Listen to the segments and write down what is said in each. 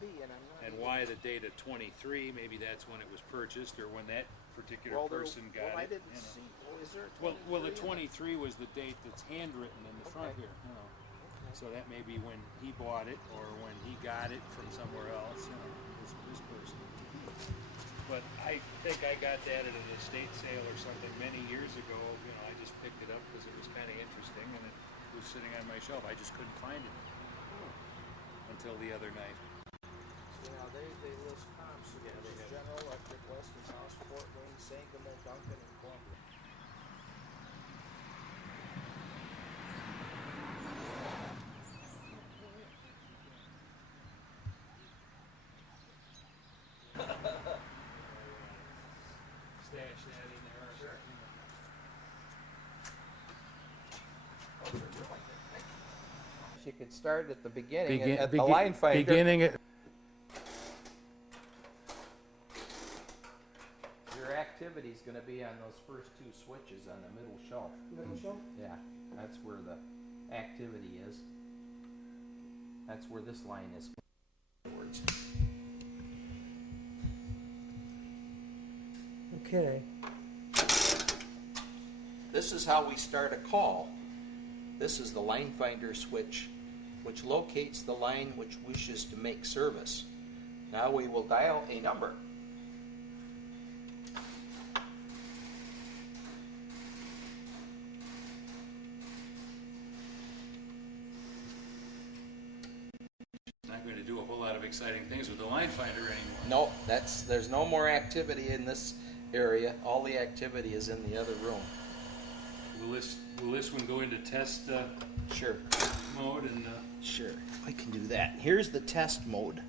be, and I'm not. And why the date of 23, maybe that's when it was purchased, or when that particular person got I it. didn't see. Oh, is there a 23? Well, the 23 was the date that's handwritten in the front here. You know. So that may be when he bought it, or when he got it from somewhere else. You know, this person. But I think I got that at an estate sale or something many years ago. You know, I just picked it up because it was kind of interesting, and it was sitting on my shelf. I just couldn't find it until the other night. So now they list comps. So there's General Electric, Westinghouse, Fort Wayne, Sangamo, Duncan, and Columbia. Stash that in there. Sure. You could start at the beginning at the line finder. Beginning at Your activity is going to be on those first two switches on the middle shelf. Middle shelf? Yeah, that's where the activity is. That's where this line is. Afterwards. Okay. This is how we start a call. This is the line finder switch, which locates the line which wishes to make service. Now we will dial a number. not going to do a whole lot of exciting things with the line finder anymore. No, there's no more activity in this area. All the activity is in the other room. Will this one go into test Sure. mode and? Sure, I can do that. Here's the test mode.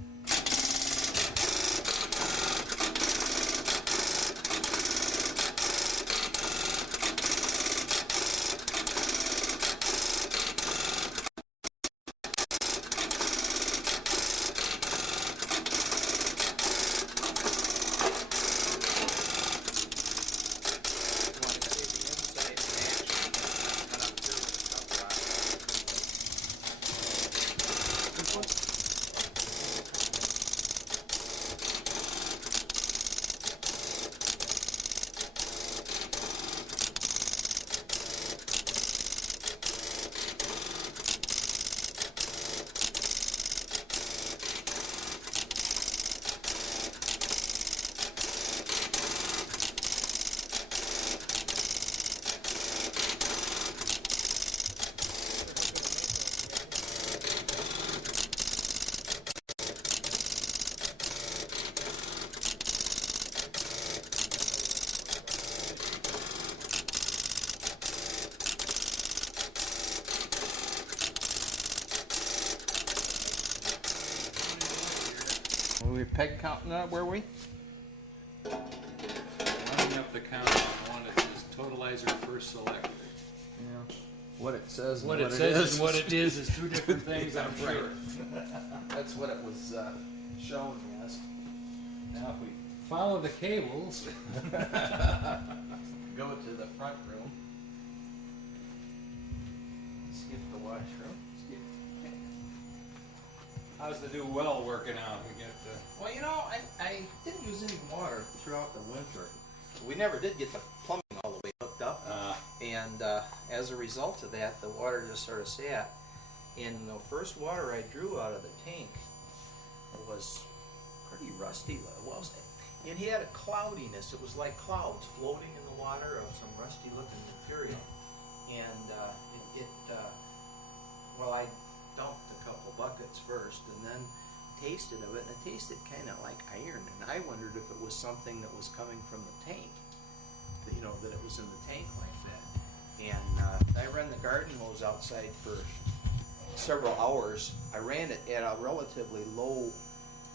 Were we peg counting up, were we? Running up the count, I want it as totalizer first selector. Yeah. What it says and What it says and what it is two different things, I'm sure. That's what it was shown as. Now, if we follow the cables, Go to the front room. Skip the washroom. how's the new well working out? We get the. Well, you know, I didn't use any water throughout the winter. We never did get the plumbing all the way hooked up. And as a result of that, the water just sort of sat. And the first water I drew out of the tank was pretty rusty. Well, it had a cloudiness. It was like clouds floating in the water of some rusty looking material. And well, I dumped a couple buckets first and then tasted of it, and it tasted kind of like iron. And I wondered if it was something that was coming from the tank, that, you know, that it was in the tank like that. And I ran the garden hose outside for several hours. I ran it at a relatively low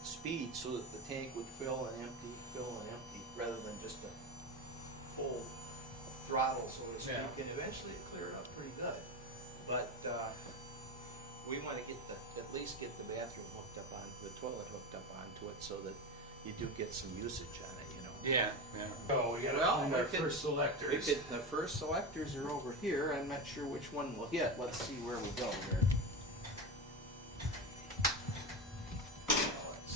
speed so that the tank would fill and empty, rather than just a full throttle, so to speak. Yeah. And eventually it cleared up pretty good. But we want to get at least get the bathroom hooked up on the toilet hooked up onto it, so that you do get some usage on it, you know. Yeah, yeah. Oh, we gotta find our first selectors. The first selectors are over here. I'm not sure which one we'll hit. Let's see where we go here. Let's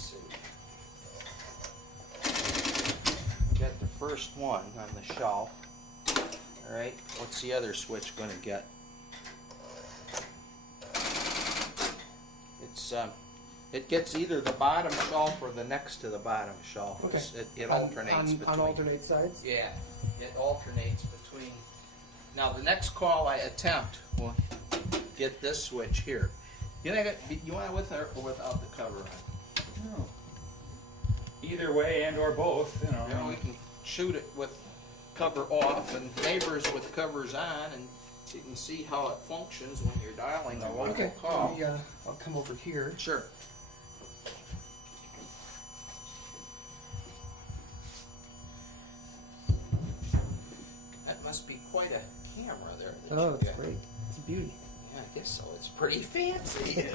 first one on the shelf. Alright, what's the other switch going to get? It gets either the bottom shelf or the next to the bottom shelf. Okay. It alternates between. On alternate sides? Yeah, it alternates between. Now the next call I attempt will get this switch here. You want it with or without the cover on? No. Either way, and or both, you know. You know, we can shoot it with cover off and neighbors with covers on, and you can see how it functions when you're dialing a local Okay, call. I'll come over here. Sure. That must be quite a camera there. Oh, it's great. It's a beauty. Yeah, I guess so. It's pretty fancy.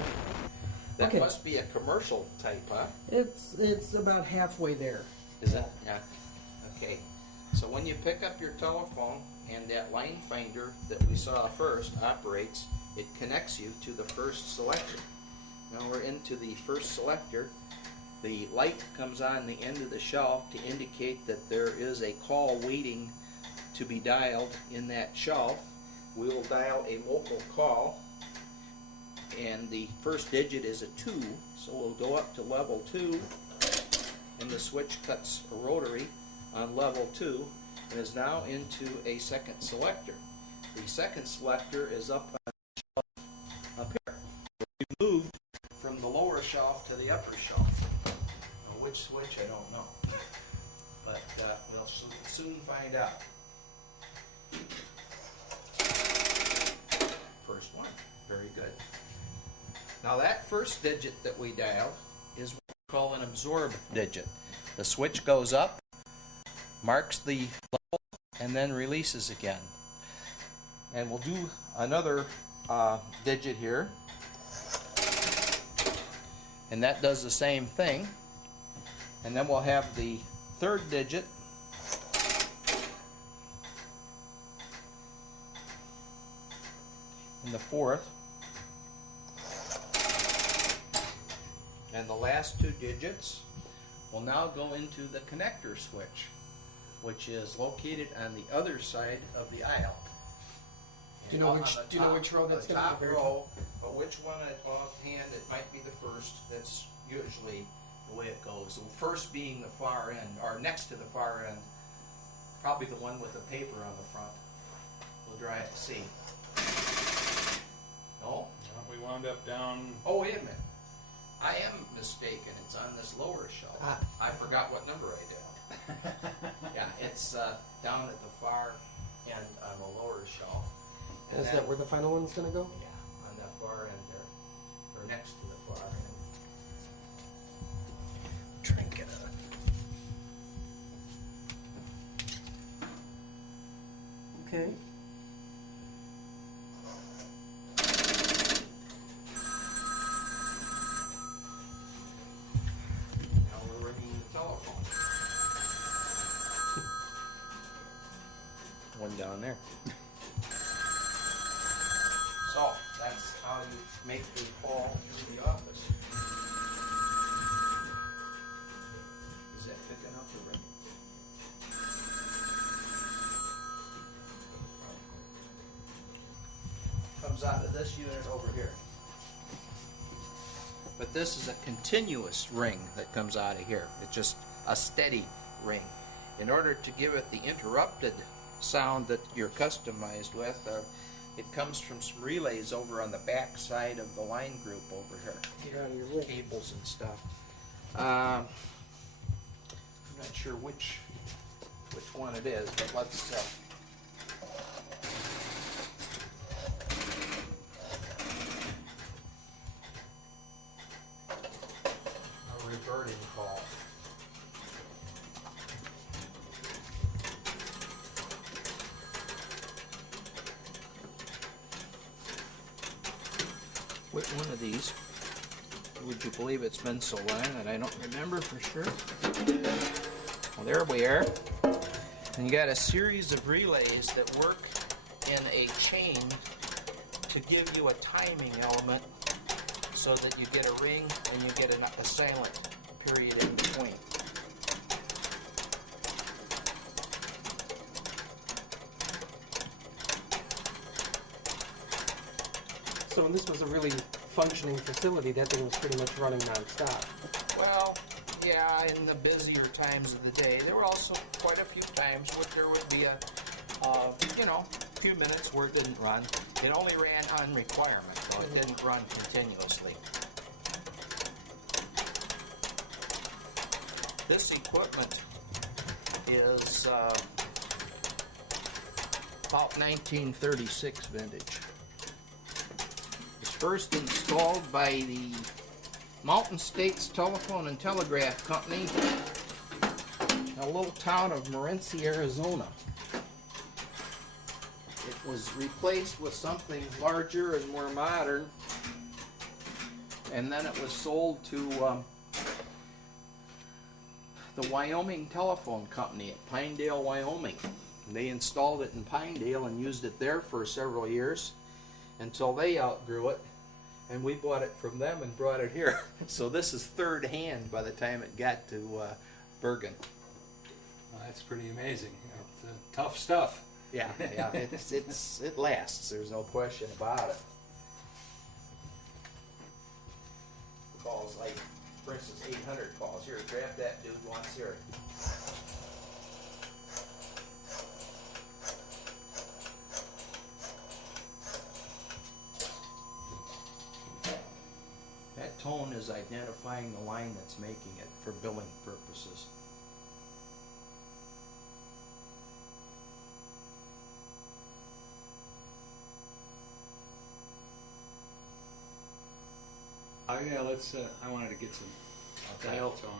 That Okay. must be a commercial type, huh? It's about halfway there. Is it? Yeah. Okay. So when you pick up your telephone and that line finder that we saw first operates, it connects you to the first selector. Now we're into the first selector. The light comes on the end of the shelf to indicate that there is a call waiting to be dialed in that shelf. We will dial a local call, and the first digit is a 2, so we'll go up to level 2, and the switch cuts a rotary on level 2 and is now into a second selector. The second selector is up on the shelf up here. We moved from the lower shelf to the upper shelf. Now, which switch, I don't know, but we'll soon find out. First one, very good. Now that first digit that we dialed is what we call an absorb digit. The switch goes up, marks the level, and then releases again. And we'll do another digit here, and that does the same thing. And then we'll have the third digit, and the fourth, and the last 2 digits will now go into the connector switch, which is located on the other side of the aisle. Do you know which row that's going to be? Top row, but which one offhand, it might be the first. That's usually the way it goes. The first being the far end, or next to the far end, probably the one with the paper on the front. We'll try it to see. No? We wound up down. Oh, wait a minute. I am mistaken. It's on this lower shelf. I forgot what number I did. Yeah, it's down at the far end on the lower shelf. And Is that where the final one's going to go? Yeah, on that far end there, or next to the far end. Trinket. Okay. Now we're ringing the telephone. One down there. So that's how you make the call to the office. Is that picking up the ring? Comes out of this unit over here. But this is a continuous ring that comes out of here. It's just a steady ring. In order to give it the interrupted sound that you're customized with, it comes from some relays over on the back side of the line group over here. Get out of your way. Cables and stuff. I'm not sure which one it is, but let's a reverting call. Which one of these would you believe it's been so long that I don't remember for sure? Well, there we are. And you got a series of relays that work in a chain to give you a timing element so that you get a ring and you get a silent period in between. So when this was a really functioning facility, that thing was pretty much running nonstop. Well, yeah, in the busier times of the day, there were also quite a few times where there would be a few minutes where it didn't run. It only ran on requirement, though. It didn't run continuously. This equipment is about 1936 vintage. It's first installed by the Mountain States Telephone and Telegraph Company in a little town of Morenci, Arizona. It was replaced with something larger and more modern, and then it was sold to the Wyoming Telephone Company at Pinedale, Wyoming. They installed it in Pinedale and used it there for several years until they outgrew it, and we bought it from them and brought it here. So this is third hand by the time it got to Bergen. Well, that's pretty amazing. It's tough stuff. Yeah, it lasts. There's no question about it. Calls like, for instance, 800 calls. Here, grab that dude once here. That tone is identifying the line that's making it for billing purposes. Oh yeah, let's. I wanted to get some dial tone.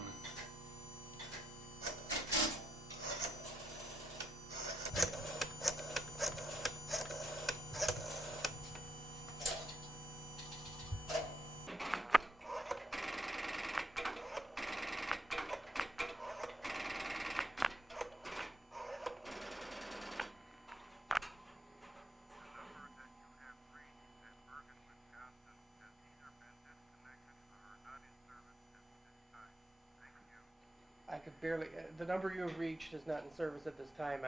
I could barely, the number you have reached is not in service at this time.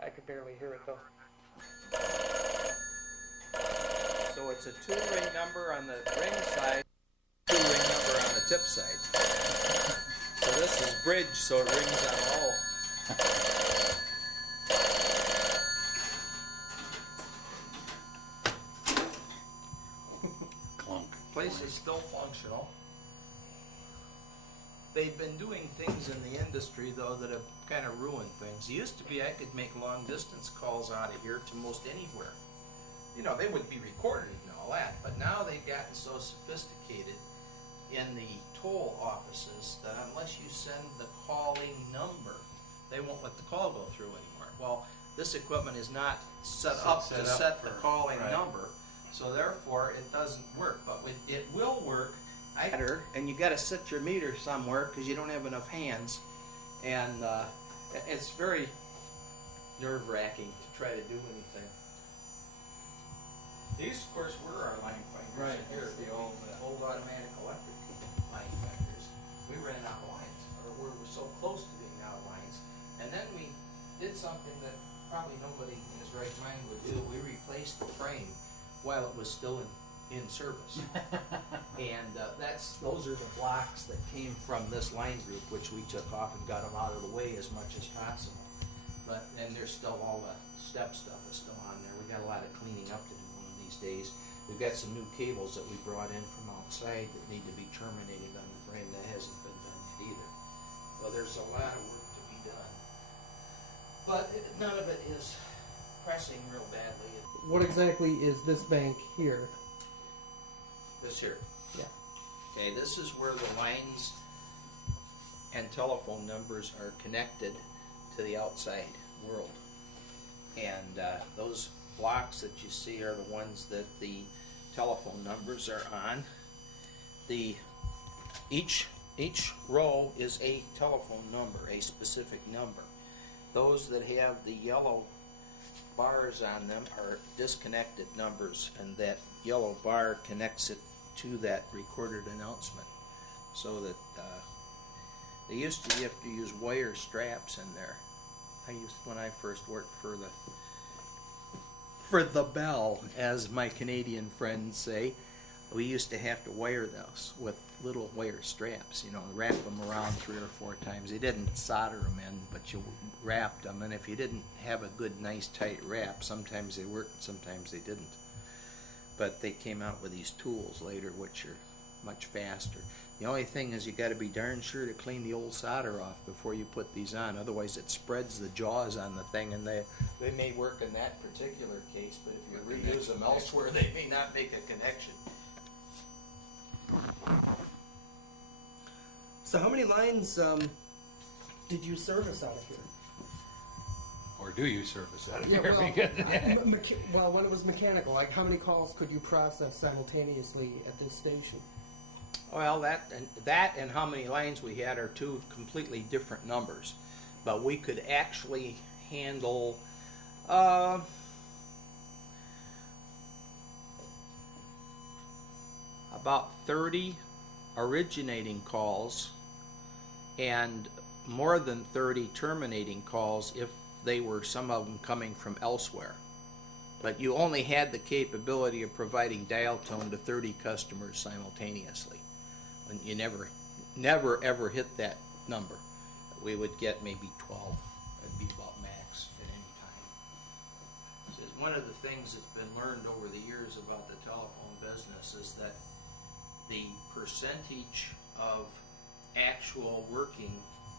I could barely hear it though. So it's a 2-ring number on the ring side, 2-ring number on the tip side. So this is bridge, so it rings on all. Clunk. Place is still functional. They've been doing things in the industry, though, that have kind of ruined things. It used to be I could make long-distance calls out of here to most anywhere. You know, they would be recorded and all that, but now they've gotten so sophisticated in the toll offices that unless you send the calling number, they won't let the call go through anymore. Well, this equipment is not set up to set the calling number, so therefore it doesn't work. But it will work. And you got to set your meter somewhere because you don't have enough hands, and it's very nerve-wracking to try to do anything. These, of course, were our line finders. Right. Here, the old automatic electric line finders. We ran out of lines, or we were so close to being out of lines, and then we did something that probably nobody in his right mind would do. We replaced the frame while it was still in service. And those are the blocks that came from this line group, which we took off and got them out of the way as much as possible. And there's still all the step stuff is still on there. We got a lot of cleaning up to do one of these days. We've got some new cables that we brought in from outside that need to be terminated on the frame. That hasn't been done yet either. Well, there's a lot of work to be done. But none of it is pressing real badly. What exactly is this bank here? This here. Yeah. Okay, this is where the lines and telephone numbers are connected to the outside world. And those blocks that you see are the ones that the telephone numbers are on. Each row is a telephone number, a specific number. Those that have the yellow bars on them are disconnected numbers, and that yellow bar connects it to that recorded announcement. So that they used to have to use wire straps in there. When I first worked for the for the bell, as my Canadian friends say, we used to have to wire those with little wire straps, you know, wrap them around 3 or 4 times. They didn't solder them in, but you wrapped them, and if you didn't have a good, nice, tight wrap, sometimes they worked, sometimes they didn't. But they came out with these tools later, which are much faster. The only thing is you got to be darn sure to clean the old solder off before you put these on. Otherwise, it spreads the jaws on the thing, and they may work in that particular case, but if you reuse them elsewhere, they may not make a connection. So how many lines did you service out of here? Or do you service out of Yeah, here? well, Because- well, when it was mechanical, like how many calls could you process simultaneously at this station? Well, that and how many lines we had are two completely different numbers. But we could actually handle about 30 originating calls and more than 30 terminating calls if they were, some of them coming from elsewhere. But you only had the capability of providing dial tone to 30 customers simultaneously. And you never ever hit that number. We would get maybe 12. That'd be about max at any time. So one of the things that's been learned over the years about the telephone business is that the percentage of actual working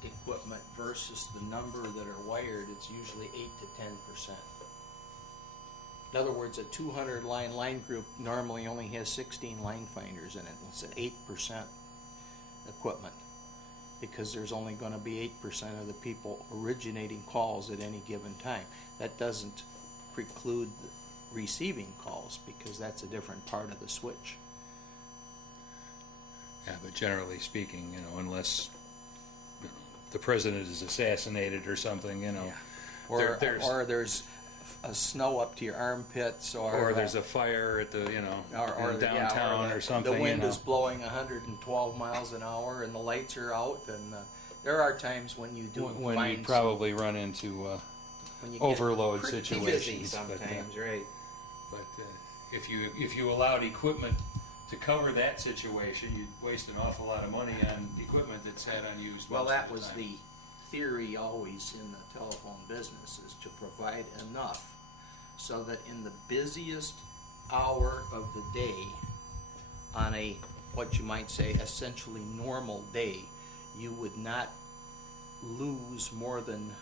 equipment versus the number that are wired, it's usually 8 to 10%. In other words, a 200 line group normally only has 16 line finders in it. It's at 8% equipment, because there's only going to be 8% of the people originating calls at any given time. That doesn't preclude receiving calls, because that's a different part of the switch. Yeah, but generally speaking, you know, unless the president is assassinated or something, you know, Yeah. Or there's a snow up to your armpits, or there's a fire at the, you know, in downtown or something. The wind you know. is blowing 112 miles an hour and the lights are out, and there are times when you do when find you probably run into when you get overload pretty situations. busy sometimes, right? But if you allowed equipment to cover that situation, you'd waste an awful lot of money on equipment that's had unused. Well, most that of the was time. the theory always in the telephone business, is to provide enough so that in the busiest hour of the day, on a, what you might say, essentially normal day, you would not lose more than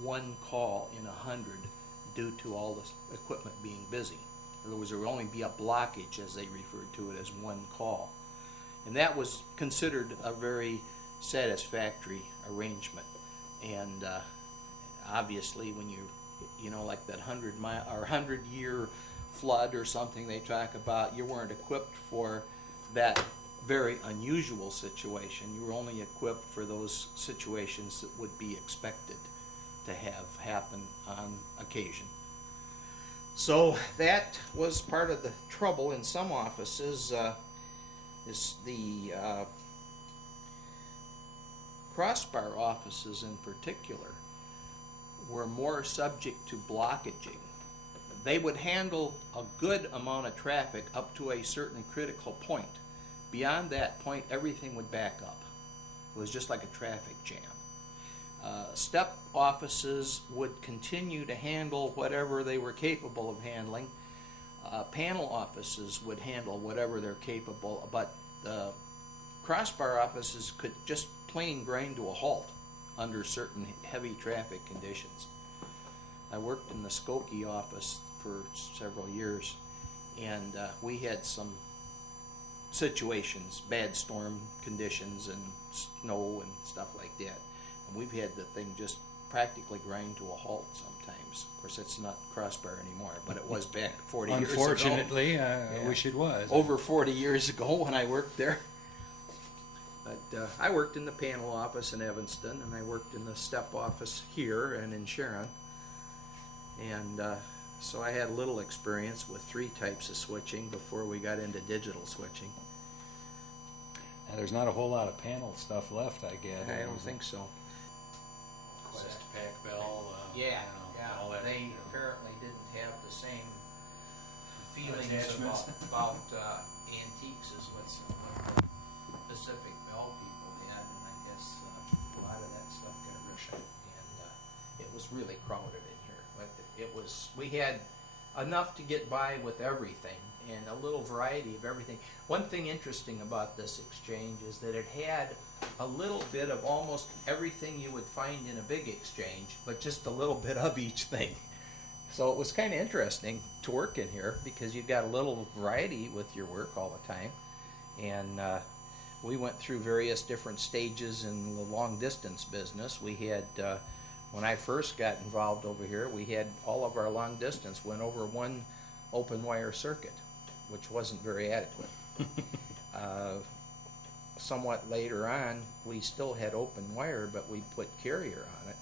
one call in 100 due to all this equipment being busy. In other words, there would only be a blockage, as they referred to it, as one call. And that was considered a very satisfactory arrangement. And obviously, when you know, like that 100-year flood or something they talk about, you weren't equipped for that very unusual situation. You were only equipped for those situations that would be expected to have happen on occasion. So that was part of the trouble in some offices. Is the crossbar offices in particular were more subject to blockaging. They would handle a good amount of traffic up to a certain critical point. Beyond that point, everything would back up. It was just like a traffic jam. Step offices would continue to handle whatever they were capable of handling. Panel offices would handle whatever they're capable, but the crossbar offices could just plain grind to a halt under certain heavy traffic conditions. I worked in the Skokie office for several years, and we had some situations, bad storm conditions and snow and stuff like that. And we've had the thing just practically grind to a halt sometimes. Of course, it's not crossbar anymore, but it was back 40 years ago. Unfortunately, I wish it was. Over 40 years ago when I worked there. But I worked in the panel office in Evanston, and I worked in the step office here and in Sharon. And so I had a little experience with 3 types of switching before we got into digital switching. Now, there's not a whole lot of panel stuff left, I guess. I don't think so. Quest, Pac Bell. Yeah, all that. they apparently didn't have the same feelings attachments. about antiques is what the Pacific Bell people had, and I guess a lot of that stuff got ripped out, and it was really crowded in here. But we had enough to get by with everything, and a little variety of everything. One thing interesting about this exchange is that it had a little bit of almost everything you would find in a big exchange, but just a little bit of each thing. So it was kind of interesting to work in here because you got a little variety with your work all the time. And we went through various different stages in the long distance business. We had, when I first got involved over here, we had all of our long distance went over one open wire circuit, which wasn't very adequate. Somewhat later on, we still had open wire, but we put carrier on it.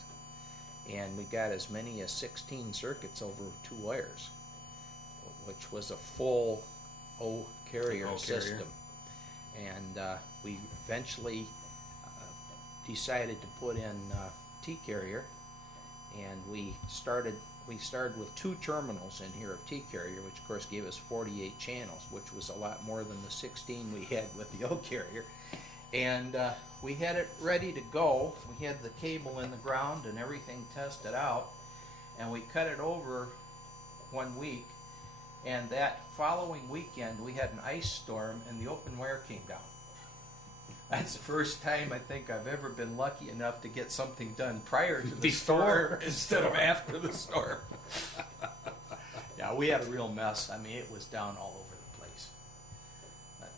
And we got as many as 16 circuits over 2 wires, which was a full O carrier system. And we eventually decided to put in T carrier, and we started with 2 terminals in here of T carrier, which of course gave us 48 channels, which was a lot more than the 16 we had with the O carrier. And we had it ready to go. We had the cable in the ground and everything tested out, and we cut it over one week, and that following weekend we had an ice storm and the open wire came down. That's the first time I think I've ever been lucky enough to get something done prior to the storm instead of after the storm. Yeah, we had a real mess. I mean, it was down all over the place. But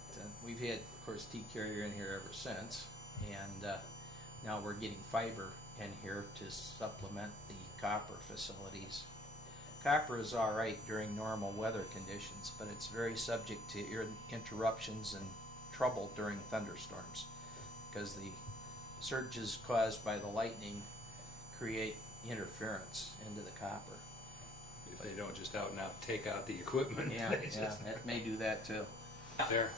we've had, of course, T carrier in here ever since, and now we're getting fiber in here to supplement the copper facilities. Copper is all right during normal weather conditions, but it's very subject to interruptions and trouble during thunderstorms, because the surges caused by the lightning create interference into the copper. If they don't just out and out take out the equipment. Yeah, that may do that too. There.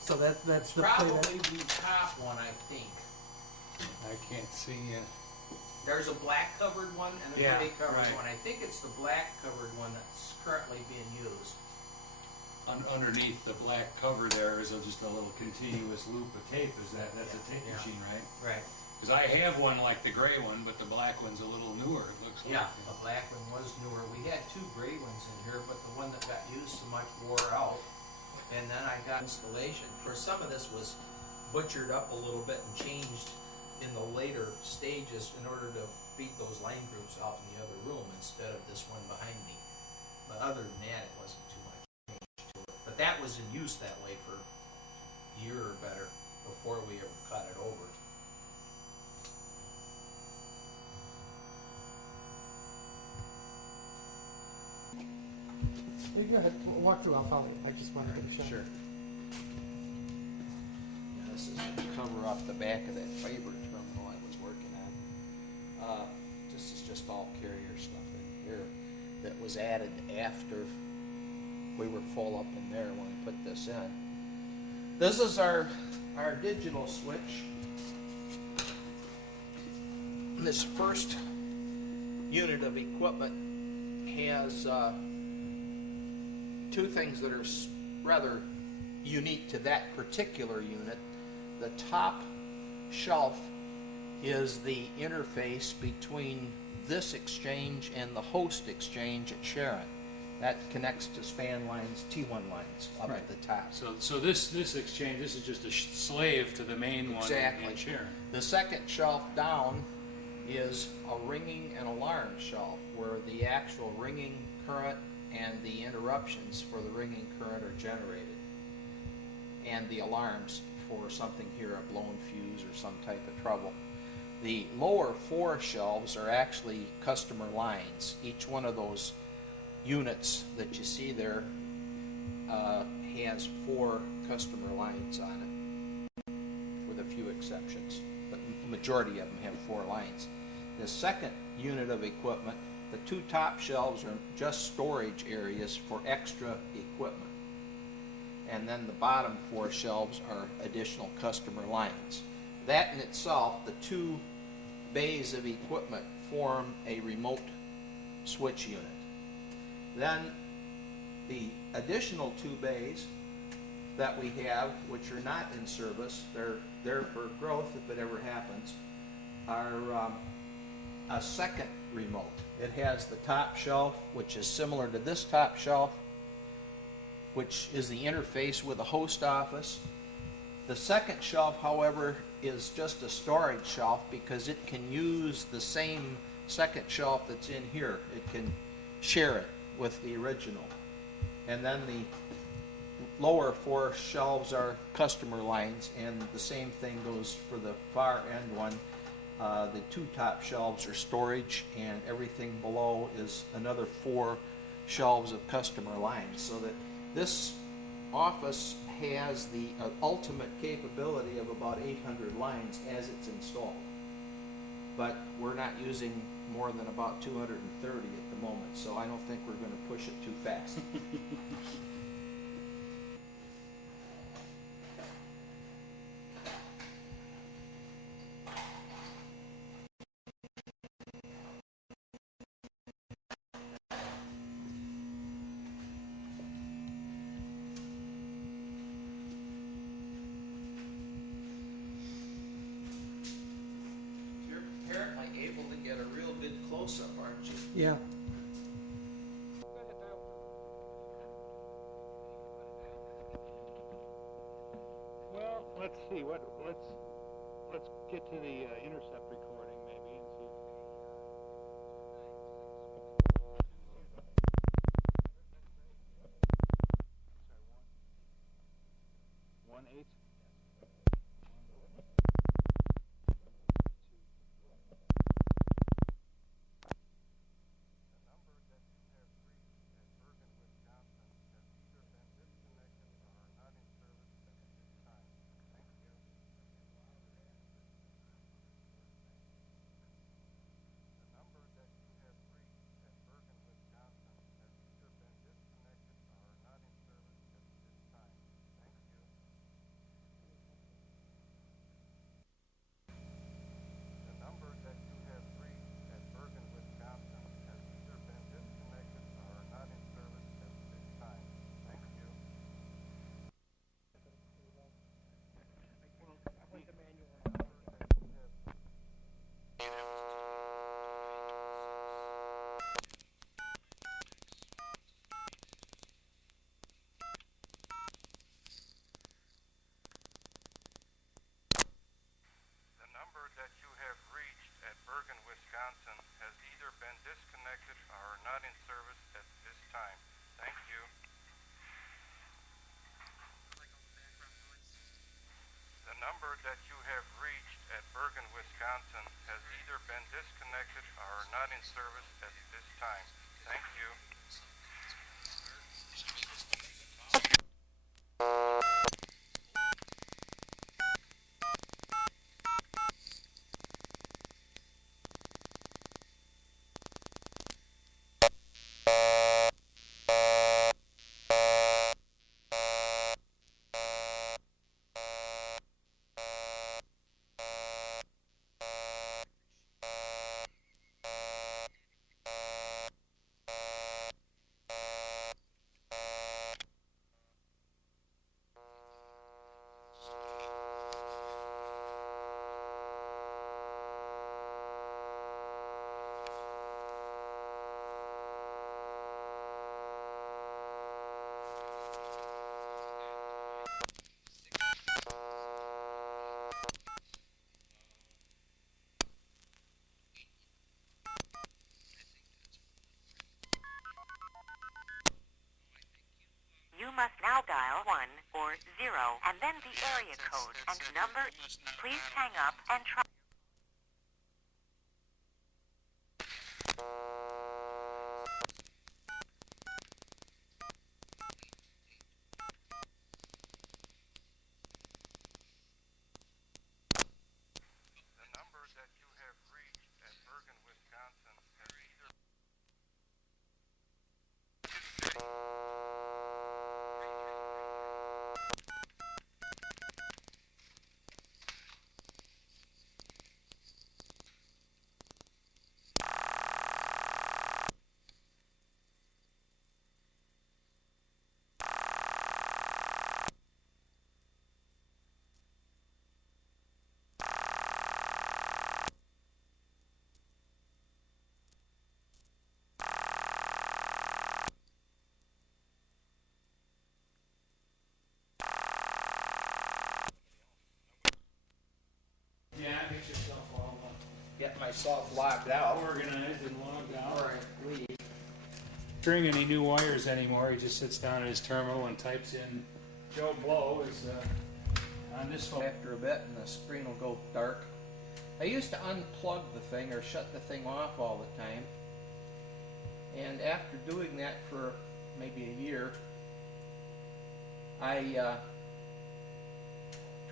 So that's the Probably the top one, I think. I can't see. There's a black covered one and a Yeah, gray covered right. one. I think it's the black covered one that's currently being used. Underneath the black cover there is just a little continuous loop of tape. That's a tape Yeah. machine, right? Right. Because I have one like the gray one, but the black one's a little newer. It looks like. Yeah, the black one was newer. We had 2 gray ones in here, but the one that got used so much wore out. And then I got installation. Of course, some of this was butchered up a little bit and changed in the later stages in order to feed those line groups out in the other room instead of this one behind me. But other than that, it wasn't too much change to it. But that was in use that way for a year or better before we ever cut it over. Hey, go ahead, walk through. I'll follow. I just wanted to get a shot. Sure. Yeah, this is to cover off the back of that fiber terminal I was working on. This is just all carrier stuff in here that was added after we were full up in there when we put this in. This is our digital switch. This first unit of equipment has 2 things that are rather unique to that particular unit. The top shelf is the interface between this exchange and the host exchange at Sharon. That connects to span lines, T1 lines up at the top. So this exchange, this is just a slave to the main one. Exactly. In Sharon. The second shelf down is a ringing and alarm shelf where the actual ringing current and the interruptions for the ringing current are generated, and the alarms for something here, a blown fuse or some type of trouble. The lower 4 shelves are actually customer lines. Each one of those units that you see there has 4 customer lines on it, with a few exceptions, but the majority of them have 4 lines. The second unit of equipment, the 2 top shelves are just storage areas for extra equipment. And then the bottom 4 shelves are additional customer lines. That in itself, the 2 bays of equipment form a remote switch unit. Then The additional 2 bays that we have, which are not in service, they're there for growth if it ever happens, are a second remote. It has the top shelf, which is similar to this top shelf, which is the interface with the host office. The second shelf, however, is just a storage shelf because it can use the same second shelf that's in here. It can share it with the original. And then the lower 4 shelves are customer lines, and the same thing goes for the far end one. The 2 top shelves are storage, and everything below is another 4 shelves of customer lines, so that this office has the ultimate capability of about 800 lines as it's installed. But we're not using more than about 230 at the moment, so I don't think we're going to push it too fast. You're apparently able to get a real good close-up, aren't you? Yeah. Well, let's see. Let's get to the intercept recording maybe and see. Sorry, 1-8. That you have reached at Bergen, Wisconsin has either been disconnected or are not in service at this time. Thank you. The number that you have reached at Bergen, Wisconsin has either been disconnected or are not in service at this time. Thank you. You must now dial 1 or 0 and then the area code and number. Please hang up and try. The number that you have reached at Bergen, Wisconsin has either self-logged out. organized and logged out. Before I leave. String any new wires anymore. He just sits down at his terminal and types in Joe Blow is on this phone. After a bit and the screen will go dark. I used to unplug the thing or shut the thing off all the time. And after doing that for maybe a year, I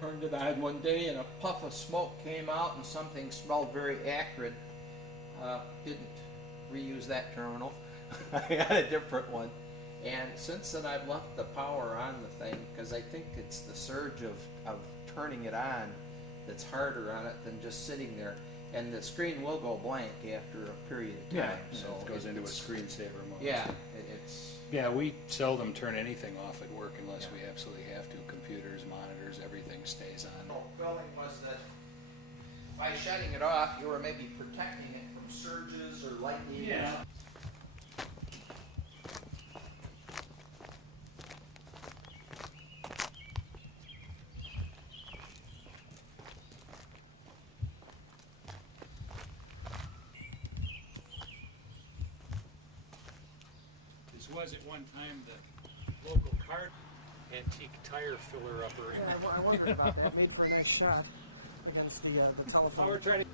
turned it on one day and a puff of smoke came out and something smelled very acrid. Didn't reuse that terminal. I got a different one. And since then I've left the power on the thing because I think it's the surge of turning it on that's harder on it than just sitting there. And the screen will go blank after a period of time. So it goes into a screensaver mode. Yeah, it's... Yeah, we seldom turn anything off at work unless we absolutely have to. Computers, monitors, everything stays on. The feeling was that by shutting it off, you were maybe protecting it from surges or lightning. Yeah. This was at one time the local car antique tire filler upper. Yeah, I wondered about that. Made for a nice shot against the telephone. Oh, we're trying to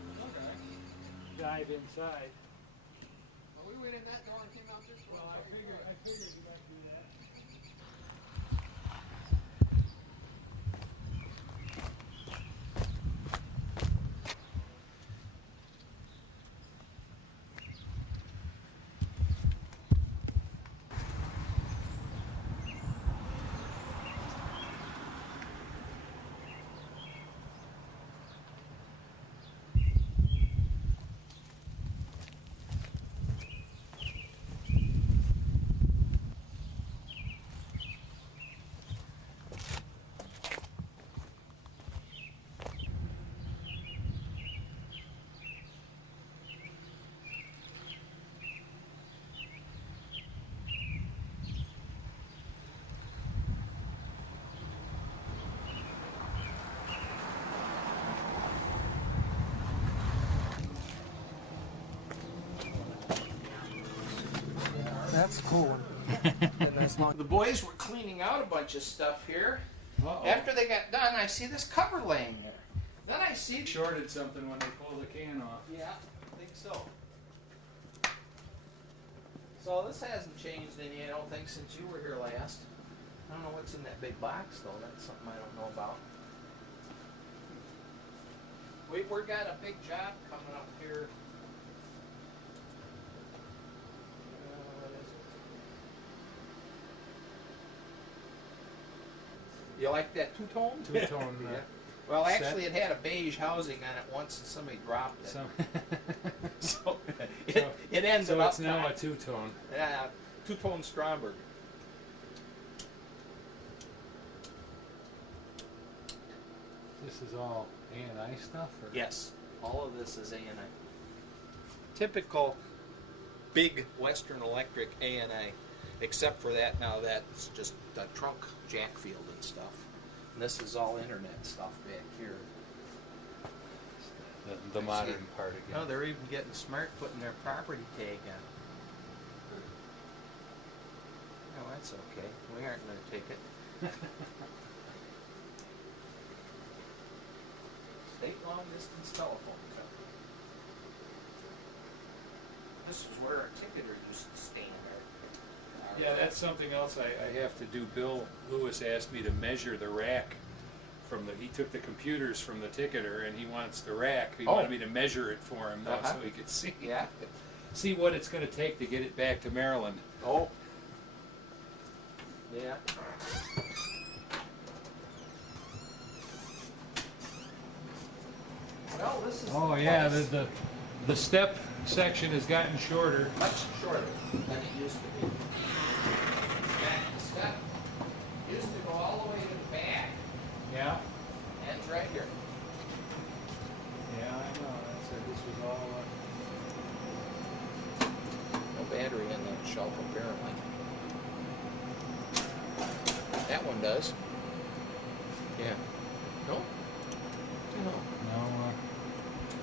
dive inside. We went in that door and came out this way. Well, I figured you might do that. That's a cool one. That's long. The boys were cleaning out a bunch of stuff here. Uh-oh. After they got done, I see this cover laying there. Then I see... Shorted something when they pulled the can off. Yeah, I think so. So this hasn't changed any, I don't think, since you were here last. I don't know what's in that big box, though. That's something I don't know about. We've got a big job coming up here. What is it? You like that two-tone? Two-tone, Yeah. Well, set. actually, it had a beige housing on it once, and somebody dropped it. So, So it ended so up it's now a two-tone. two-tone Stromberg. This is all A&I stuff? Or? Yes, all of this is A&I. Typical big Western Electric A&I, except for that now that's just the trunk jack field and stuff. And this is all internet stuff back here. The modern part again. Oh, they're even getting smart putting their property tag on. Oh, that's okay. We aren't going to take it. State long distance telephone company. This is where a ticketer used to stand. Yeah, that's something else I have to do. Bill Lewis asked me to measure the rack from the. He took the computers from the ticketer, and he wants the rack. He wanted me to measure it for him now, so he could see. Yeah. See what it's going to take to get it back to Maryland. Oh. Yeah. Well, this is. Oh yeah, the step section has gotten shorter. Much shorter than it used to be. Back the step used to go all the way to the back. Yeah. And it's right here. Yeah, I know. This was all. No battery in that shelf apparently. That one does. Yeah. No? No. No.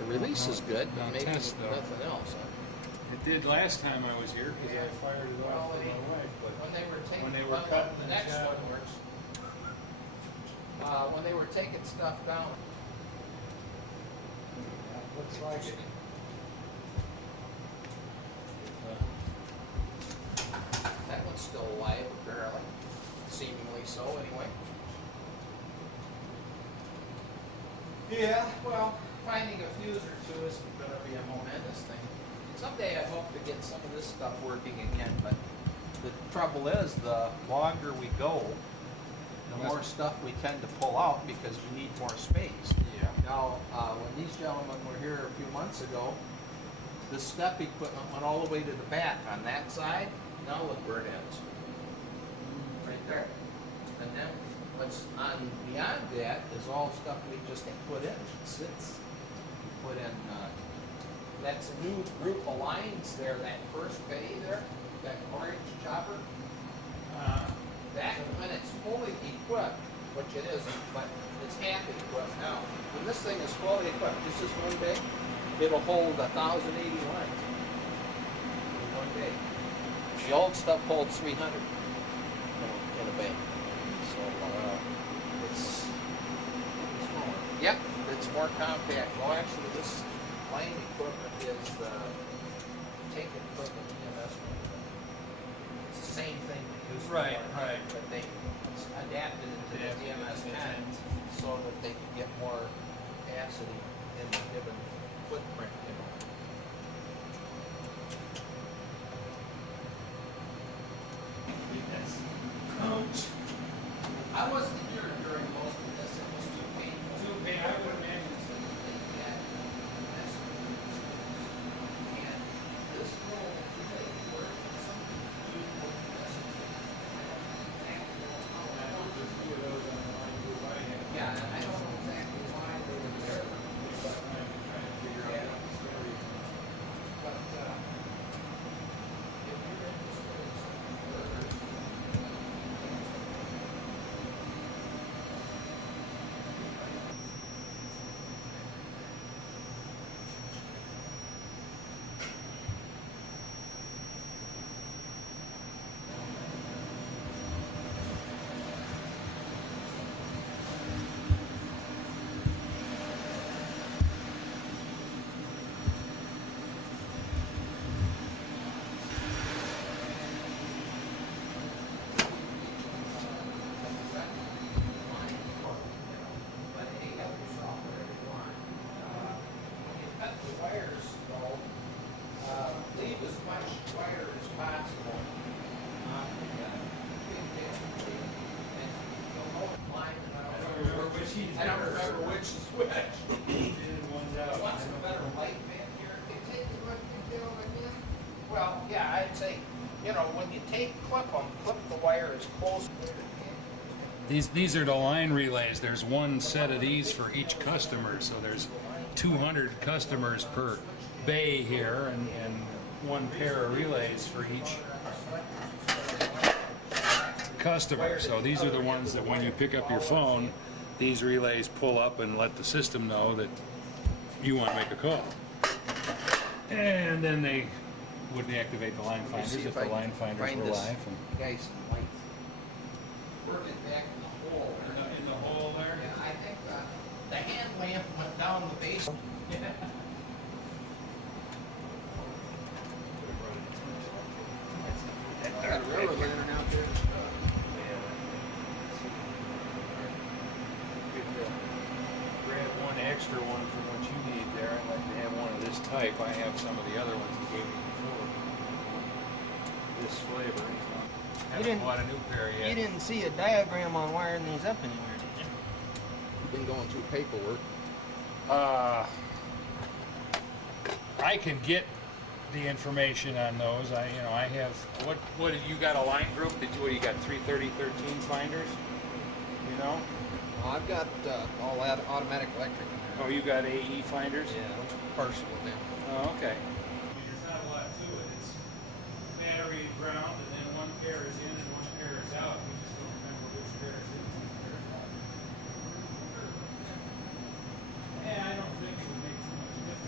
The release is good, but Not maybe test, though. nothing else. It did last time I was here because I fired it off with my wife, but When they were taking, when they were well, cutting the the next shadow. one works. When they were taking stuff down. looks like it. That one's still alive, apparently. Seemingly so, anyway. Yeah, well, finding a fuse or two isn't going to be a momentous thing. Someday I hope to get some of this stuff working again, but the trouble is, the longer we go, the more stuff we tend to pull out because we need more space. Yeah. Now, when these gentlemen were here a few months ago, the step equipment went all the way to the back on that side. Now look where it ends. Right there. And then what's on beyond that is all stuff we just put in. It sits. We put in, that's a new group of lines there, that first bay there, that orange chopper. That, when it's fully equipped, which it isn't, but it's half equipped now. When this thing is fully equipped, just this one day, it'll hold 1,080 lines in one day. The old stuff holds 300 in a bay. So it's smaller. Yep, it's more compact. Well, actually, this line equipment is tank equipment EMS. It's the same thing they use. Right, right. But they adapted it to the EMS 10 so that they can get more capacity in the given footprint, you know. Ouch. I wasn't here during most of this. It was too painful. Too big, I would imagine so. Yeah. That's- And this little relay works on something you wouldn't necessarily I know there's a few of those on the line group I have. Yeah, and I don't know exactly why they were there, But I'm trying to figure out what the story is. but, if you're interested in something further, but any other software you want. When you cut the wires, though, leave as much wire as possible on the big dam lead, and you'll know the line. I don't remember which he's I don't remember which is which. One's out. Want some better light, man, here, can you take the rest detail again? Well, yeah, I'd say, you know, when you clip them, clip the wire as close. These are the line relays. There's one set of these for each customer, so there's 200 customers per bay here, and one pair of relays for each customer. So these are the ones that when you pick up your phone, these relays pull up and let the system know that you want to make a call. And then they would activate the line finders if the line finders were live. And Guys, light. Work it back in the hole. in the hole there. Yeah, I think the hand lamp went down the base. Got a railroad lantern out there. Grab one extra one from what you need there. I'd like to have one of this type. I have some of the other ones you gave me before. This flavor. Haven't bought a new pair yet. You didn't see a diagram on wiring these up anywhere, did you? You've been going through paperwork. I can get the information on those. I have. What did you got a line group? What do you got? 330, 13 finders? You know? Well, I've got all that automatic electric in there. Oh, you got AE finders? Yeah, partial of them. Oh, okay. There's not a lot to it. It's battery ground, and then one pair is in and one pair is out. We just don't remember which pair is in and which pair is out. Yeah, I don't think it would make too much difference.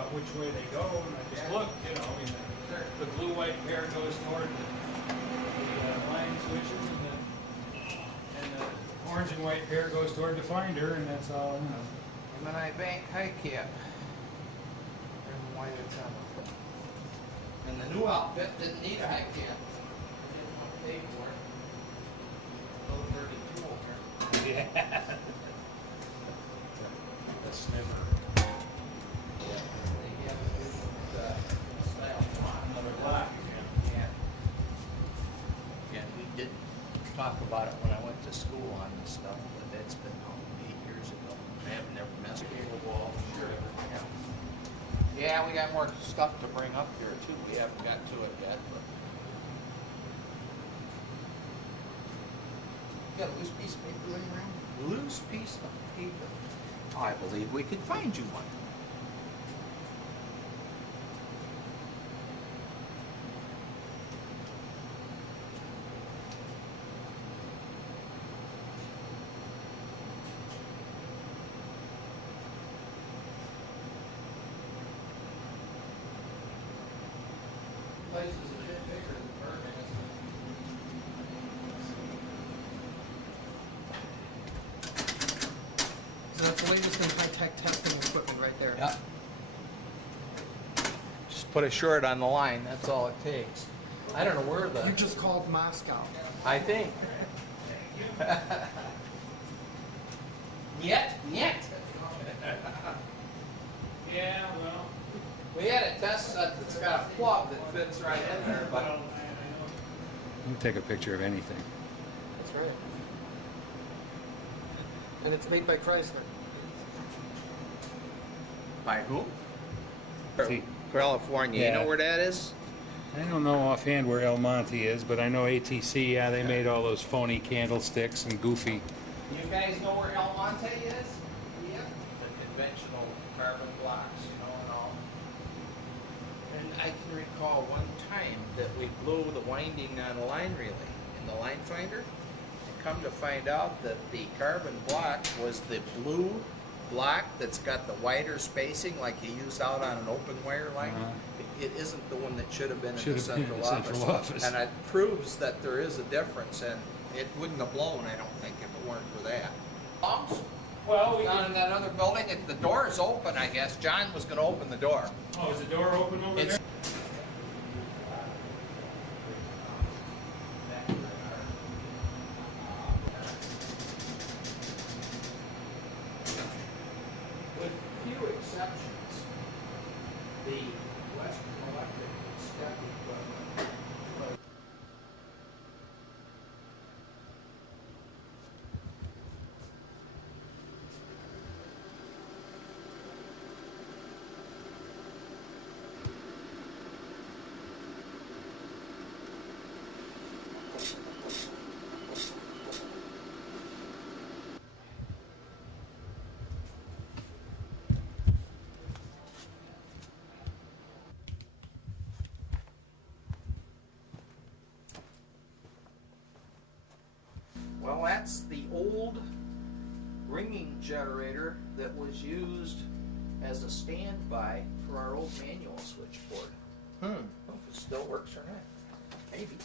about which way they go, and I just looked, you know, I mean, the blue-white pair goes toward the line switches, and the orange and white pair goes toward the finder, and that's all, you know. And then I bank high cap. And why it's on the And the new outfit didn't need a high cap. I didn't want to pay for it. Little 32 will turn. Yeah. The sniffer. Yeah. They have a different style font. Another black, Yeah. Yeah, we did talk about it when I went to school on this stuff, but that's been 8 years ago. I have never messed with the wall. Sure. Yeah. Yeah, we got more stuff to bring up here too. We haven't got to it yet, but. You got a loose piece of paper laying around? Loose piece of paper. I believe we could find you one. Place is a bit bigger than Bergen, So that's the latest in high-tech testing equipment right there. Yep. Just put a short on the line, that's all it takes. I don't know where You the, just called Moscow. I think. Yet. Yeah, well. We had a test set that's got a plug that fits right in there, but You can take a picture of anything. That's right. And it's made by Chrysler. by whom? See. California. You Yeah. know where that is? I don't know offhand where El Monte is, but I know ATC, yeah, they made all those phony candlesticks and goofy. You guys know where El Monte is? Yeah. The conventional carbon blocks, you know, and all. And I can recall one time that we blew the winding on a line relay in the line finder. And come to find out that the carbon block was the blue block that's got the wider spacing like you use out on an open wire line. It isn't the one that should have been in the central office. And it proves that there is a difference, and it wouldn't have blown, I don't think, if it weren't for that. Well, we Down in that other building, the door is open, I guess. John was gonna open the door. Oh, is the door open over It's- there? With few exceptions, the Western Electric step equipment. Well, that's the old ringing generator that was used as a standby for our old manual switchboard. If it still works or not. Maybe.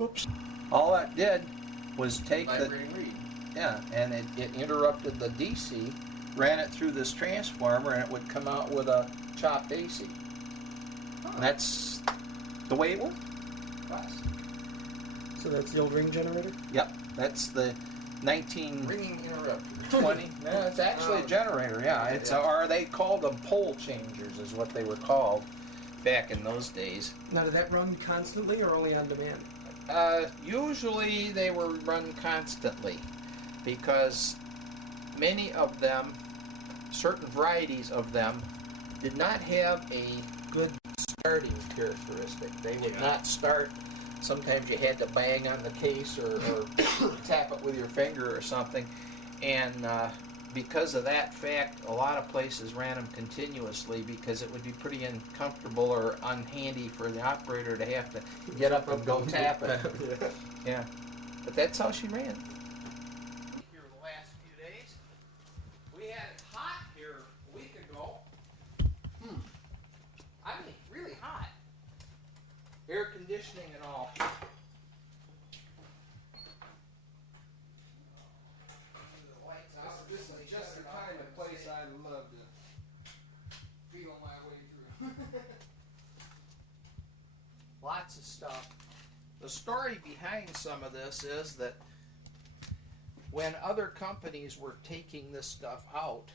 Oops. All that did was take the read. Yeah, and it interrupted the DC, ran it through this transformer, and it would come out with a chopped AC. And that's the way it worked. So that's the old ring generator? Yep, that's the 1920. Ringing interrupter. No, it's actually a generator. Yeah, it's or they called them pole changers, is what they were called back in those days. Now, did that run constantly or only on demand? Usually they were run constantly because many of them, certain varieties of them, did not have a good starting characteristic. They would not start. Sometimes you had to bang on the case or tap it with your finger or something. And because of that fact, a lot of places ran them continuously because it would be pretty uncomfortable or unhandy for the operator to have to get up and go tap it. Yeah. But that's how she ran. Here the last few days. We had it hot here a week ago. conditioning and all. This is just the kind of place I love to feel my way through. Lots of stuff. The story behind some of this is that when other companies were taking this stuff out,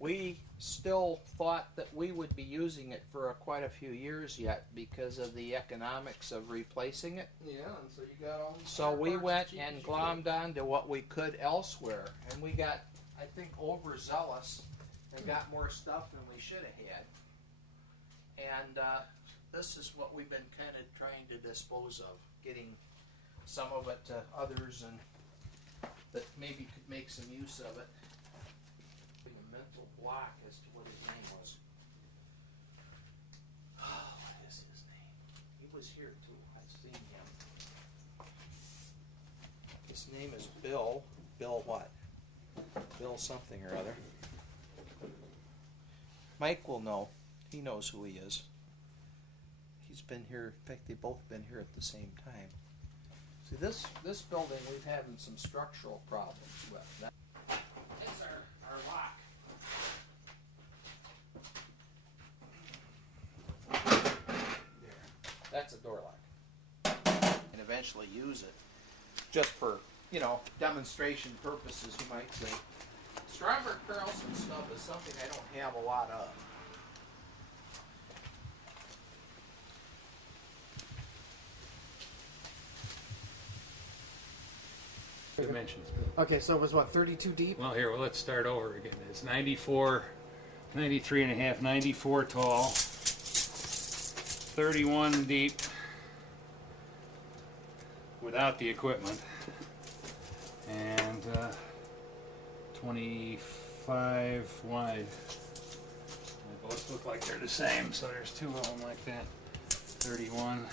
we still thought that we would be using it for quite a few years yet because of the economics of replacing it. Yeah, and so you got all these. So we went and glommed onto what we could elsewhere, and we got, I think, overzealous and got more stuff than we should have had. And this is what we've been kind of trying to dispose of, getting some of it to others and that maybe could make some use of it. A mental block as to what his name was. What is his name? He was here too. I've seen him. His name is Bill. Bill what? Bill something or other. Mike will know. He knows who he is. He's been here. In fact, they've both been here at the same time. See, this building we've having some structural problems with. That's our lock. There. That's a door lock. And eventually use it just for, demonstration purposes, you might say. Strawberry Carlson stuff is something I don't have a lot of. Dimensions. Okay, so it was what, 32 deep? Well, here, let's start over again. It's 94, 93 and a half, 94 tall, 31 deep without the equipment, and 25 wide. They both look like they're the same, so there's two of them like that. 31.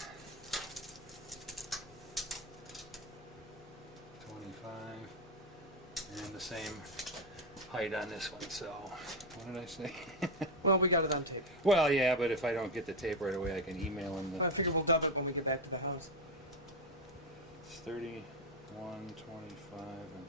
25, and the same height on this one. So, what did I say? Well, we got it on tape. Well, yeah, but if I don't get the tape right away, I can email him. I figure we'll dub it when we get back to the house. It's 31, 25, and